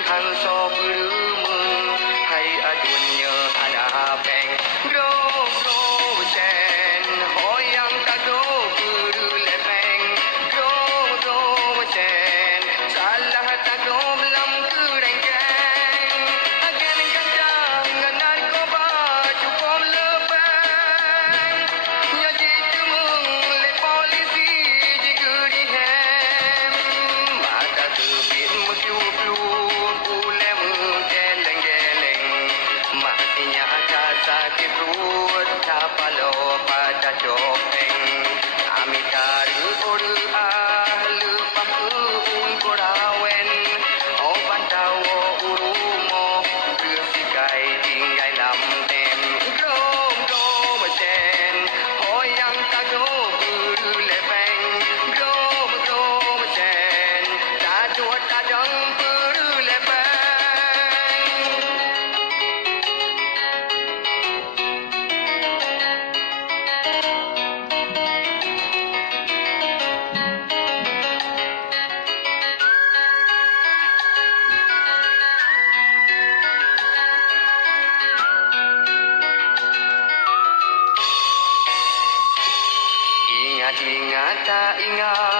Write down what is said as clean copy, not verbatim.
hang so bulumun hai adunya anapeng gro gro chen hoyang ta do guru lepeng gro gro chen salah ta do lam kureng keng agen ganjang nganar ko ba chukom lepeng nya ji tumung le polisi ji guri hem mata tu bin mu chu plu ulem geleng geleng matinya kata kibut tapalo pada jopeng amitaru oru ahlu paku korawen oban tawo urumo sikai tinggai lam tem grom grom chen hoyang tago guru lepeng grom grom chen ta chuột ta jong guru lepeng. Ingat, ingat, tak ingat